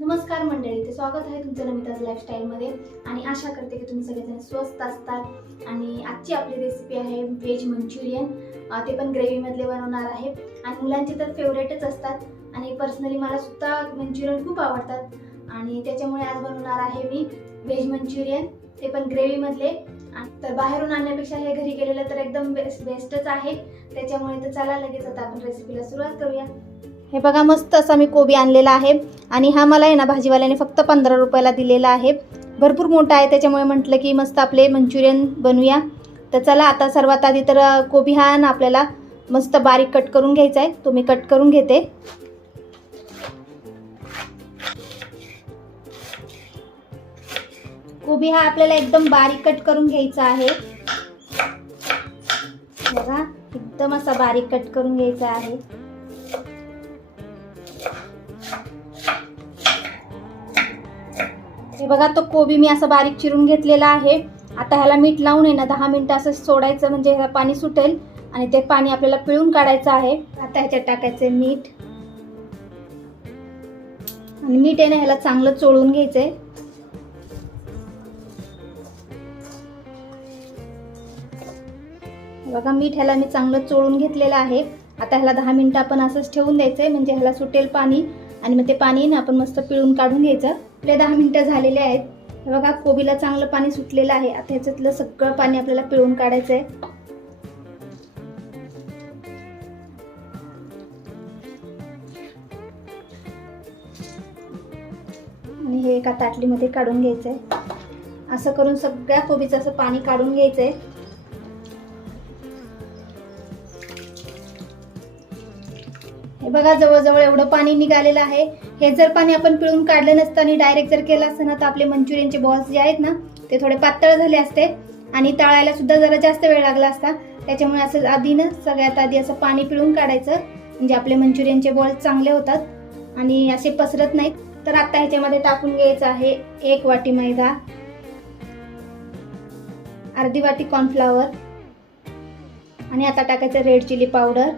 नमस्कार मंडळी ते स्वागत आहे तुमचं नमिताज लाईफस्टाईलमध्ये आणि आशा करते की तुम्ही सगळेजण स्वस्त असतात. आणि आजची आपली रेसिपी आहे व्हेज मंचुरियन. ते पण ग्रेव्हीमधले बनवणार आहे. आणि मुलांचे तर फेवरेटच असतात. आणि पर्सनली मला सुद्धा मंचुरियन खूप आवडतात. आणि त्याच्यामुळे आज बनवणार आहे मी व्हेज मंचुरियन. ते पण ग्रेव्हीमधले तर बाहेरून आणण्यापेक्षा हे घरी केलेलं तर एकदम बेस्ट बेस्टच आहे. त्याच्यामुळे तर चला लगेच आता आपण रेसिपीला सुरुवात करूया. हे बघा मस्त असा मी कोबी आणलेला आहे. आणि हा मला आहे ना भाजीवाल्याने फक्त पंधरा रुपयाला दिलेला आहे. भरपूर मोठा आहे त्याच्यामुळे म्हटलं की मस्त आपले मंचुरियन बनवूया. तर चला आता सर्वात आधी तर कोबी हा ना आपल्याला मस्त बारीक कट करून घ्यायचा आहे. तो मी कट करून घेते. कोबी हा आपल्याला एकदम बारीक कट करून घ्यायचा आहे. बघा एकदम असा बारीक कट करून घ्यायचा आहे. बघा तो कोबी मी असं बारीक चिरून घेतलेला आहे. आता ह्याला मीठ लावून आहे ना दहा मिनटं असं सोडायचं म्हणजे ह्याला पाणी सुटेल आणि ते पाणी आपल्याला पिळून काढायचं आहे. आता ह्याच्यात टाकायचं मीठ. आणि मीठ आहे ना ह्याला चांगलं चोळून घ्यायचंय. बघा मीठ ह्याला मी चांगलं चोळून घेतलेलं आहे. आता ह्याला दहा मिनटं आपण असंच ठेवून द्यायचंय म्हणजे ह्याला सुटेल पाणी. आणि मग ते पाणी ना आपण मस्त पिळून काढून घ्यायचं. आपल्या दहा मिनिटं झालेले आहेत. हे बघा कोबीला चांगलं पाणी सुटलेलं आहे. आता ह्याच्यातलं सगळं पाणी आपल्याला पिळून काढायचं आहे आणि हे एका ताटलीमध्ये काढून घ्यायचं आहे असं करून सगळ्या कोबीचं असं पाणी काढून घ्यायचं आहे हे बघा जवळजवळ एवढं पाणी निघालेलं आहे. हे जर पाणी आपण पिळून काढलं नसतं आणि डायरेक्ट जर केलं असतं ना तर आपले मंचुरियनचे बॉल्स जे आहेत ना ते थोडे पातळ झाले असते. आणि तळायला सुद्धा जरा जास्त वेळ लागला असता. त्याच्यामुळे असं आधी ना सगळ्यात आधी असं पाणी पिळून काढायचं. म्हणजे आपले मंचुरियनचे बॉल्स चांगले होतात. आणि असे पसरत नाहीत. तर आता ह्याच्यामध्ये टाकून घ्यायचं आहे एक वाटी मैदा अर्धी वाटी कॉर्नफ्लावर आणि आता टाकायचं रेड चिली पावडर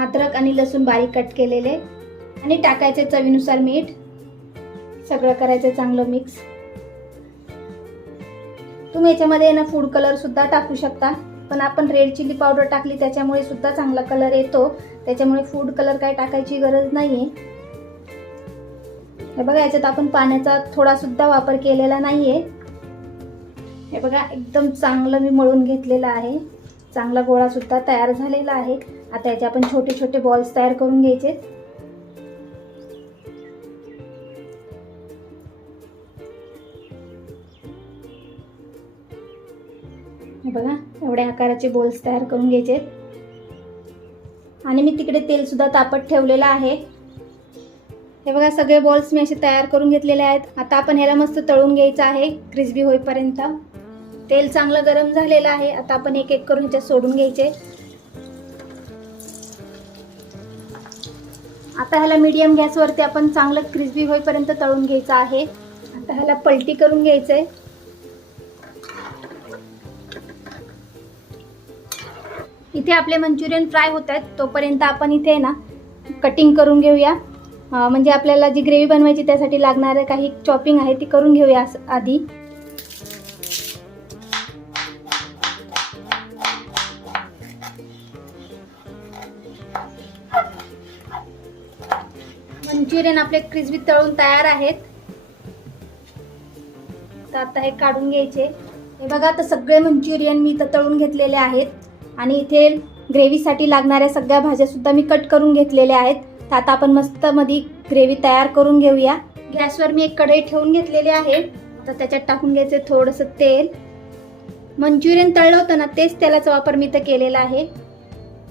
अद्रक आणि लसूण बारीक कट केलेले आणि टाकायचे चवीनुसार मीठ. सगळं करायचं चांगलं मिक्स तुम्ही याच्यामध्ये ना फूड कलर सुद्धा टाकू शकता. पण आपण रेड चिली पावडर टाकली त्याच्यामुळे सुद्धा चांगला कलर येतो. त्याच्यामुळे फूड कलर काय टाकायची गरज नाहीये. हे बघा याच्यात आपण पाण्याचा थोडा सुद्धा वापर केलेला नाहीये. हे बघा एकदम चांगलं मी मळून घेतलेलं आहे. चांगला गोळा सुद्धा तयार झालेला आहे. आता याचे आपण छोटे छोटे बॉल्स तयार करून घ्यायचे. हे बघा एवढ्या आकाराचे बॉल्स तयार करून घ्यायचे. आणि मी तिकडे तेल सुद्धा तापत ठेवलेलं आहे. हे बघा सगळे बॉल्स मी असे तयार करून घेतलेले आहेत. आता आपण ह्याला मस्त तळून घ्यायचं आहे क्रिस्पी होईपर्यंत. तेल चांगलं गरम झालेलं आहे. आता आपण एक एक करून ह्याच्यात सोडून घ्यायचे. आता ह्याला मीडियम गॅसवरती आपण चांगलं क्रिस्पी होईपर्यंत तळून घ्यायचं आहे. आता ह्याला पलटी करून घ्यायचं आहे इथे आपले मंचुरियन फ्राय होत आहेत तोपर्यंत आपण इथे ना कटिंग करून घेऊया. म्हणजे आपल्याला जी ग्रेव्ही बनवायची त्यासाठी लागणारं काही चॉपिंग आहे ती करून घेऊया आधी. मंचुरियन आपले क्रिस्पी तळून तयार आहेत. तर आता हे काढून घ्यायचे. हे बघा आता सगळे मंचुरियन मी इथं तळून घेतलेले आहेत. आणि इथे ग्रेव्हीसाठी लागणाऱ्या सगळ्या भाज्यासुद्धा मी कट करून घेतलेल्या आहेत. तर आता आपण मस्त मध्ये ग्रेव्ही तयार करून घेऊया. गॅसवर मी एक कढई ठेवून घेतलेली आहे. तर त्याच्यात टाकून घ्यायचे थोडंसं तेल. मंचुरियन तळलं होतं ना तेच तेलाचा वापर मी इथं केलेला आहे.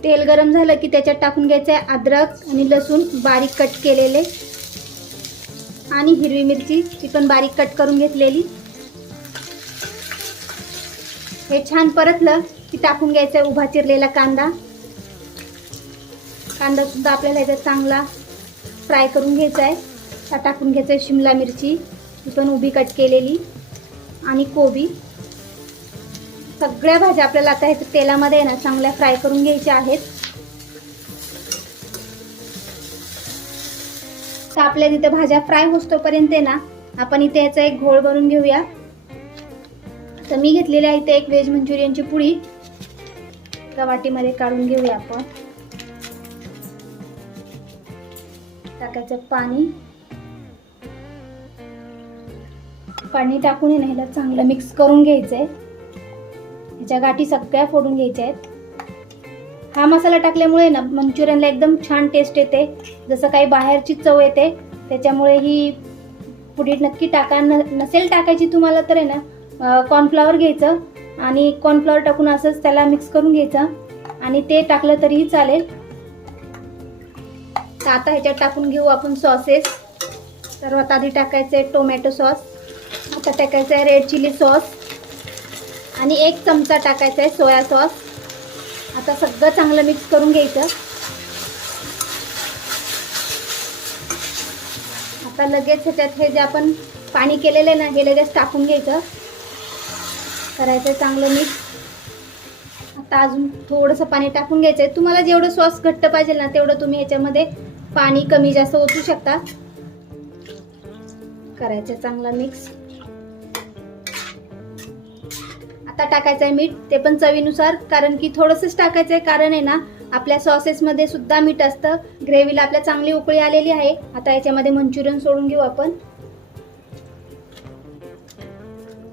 तेल गरम झालं की त्याच्यात टाकून घ्यायचं आहे अद्रक आणि लसूण बारीक कट केलेले. आणि हिरवी मिरची ती पण बारीक कट करून घेतलेली. हे छान परतलं की टाकून घ्यायचं आहे उभा चिरलेला कांदा. कांदा सुद्धा आपल्याला याच्यात चांगला फ्राय करून घ्यायचा आहे. त्या टाकून घ्यायचं आहे शिमला मिरची ती पण उभी कट केलेली. आणि कोबी. सगळ्या भाज्या आपल्याला आता ह्याच्या तेलामध्ये ना चांगल्या फ्राय करून घ्यायच्या आहेत. तर आपल्या तिथे भाज्या फ्राय होतोपर्यंत ना आपण इथे याचा एक घोळ भरून घेऊया. तर मी घेतलेली आहे इथे एक व्हेज मंचुरियनची पुडी. एका वाटीमध्ये काढून घेऊया आपण. टाकायचं पाणी. पाणी टाकून ह्याला चांगलं मिक्स करून घ्यायचं आहे ह्याच्या गाठी सगळ्या फोडून घ्यायच्या आहेत. हा मसाला टाकल्यामुळे ना मंचुरियनला एकदम छान टेस्ट येते. जसं काही बाहेरची चव येते त्याच्यामुळे ही पुढे नक्की टाका. न नसेल टाकायची तुम्हाला तर आहे ना कॉर्नफ्लॉवर घ्यायचं आणि कॉर्नफ्लॉवर टाकून असंच त्याला मिक्स करून घ्यायचं आणि ते टाकलं तरीही चालेल. तर आता ह्याच्यात टाकून घेऊ आपण सॉसेस सर्वात आधी टाकायचं आहे टोमॅटो सॉस आता टाकायचं आहे रेड चिली सॉस आणि एक चमचा टाकायचा आहे सोया सॉस. आता सगळं चांगलं मिक्स करून घ्यायचं. आता लगेच ह्याच्यात हे जे आपण पाणी केलेलं आहे ना हे लगेच टाकून घ्यायचं. करायचं चांगलं मिक्स. आता अजून थोडंसं पाणी टाकून घ्यायचं आहे. तुम्हाला जेवढं सॉस घट्ट पाहिजे ना तेवढं तुम्ही ह्याच्यामध्ये पाणी कमी जास्त ओतू शकता. करायचं चांगलं मिक्स. आता टाकायचं आहे मीठ ते पण चवीनुसार कारण की थोडंसंच टाकायचं आहे कारण आहे ना आपल्या सॉसेसमध्ये सुद्धा मीठ असतं. ग्रेव्हीला आपल्या चांगली उकळी आलेली आहे. आता याच्यामध्ये मंचुरियन सोडून घेऊ आपण.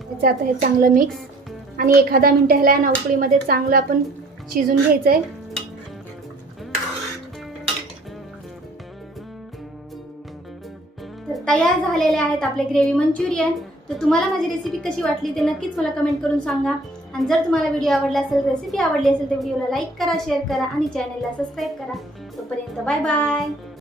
त्याचं आता हे चांगलं मिक्स. आणि एखादा मिनिट ह्याला आहे ना उकळीमध्ये चांगलं आपण शिजून घ्यायचं आहे तर तयार झालेले आहेत आपले ग्रेव्ही मंचुरियन. तर तुम्हाला माझी रेसिपी कशी वाटली ते नक्कीच मला कमेंट करून सांगा. आणि जर तुम्हाला व्हिडिओ आवडला असेल रेसिपी आवडली असेल तर व्हिडिओला लाईक करा शेअर करा आणि चॅनलला सबस्क्राईब करा. तोपर्यंत बाय बाय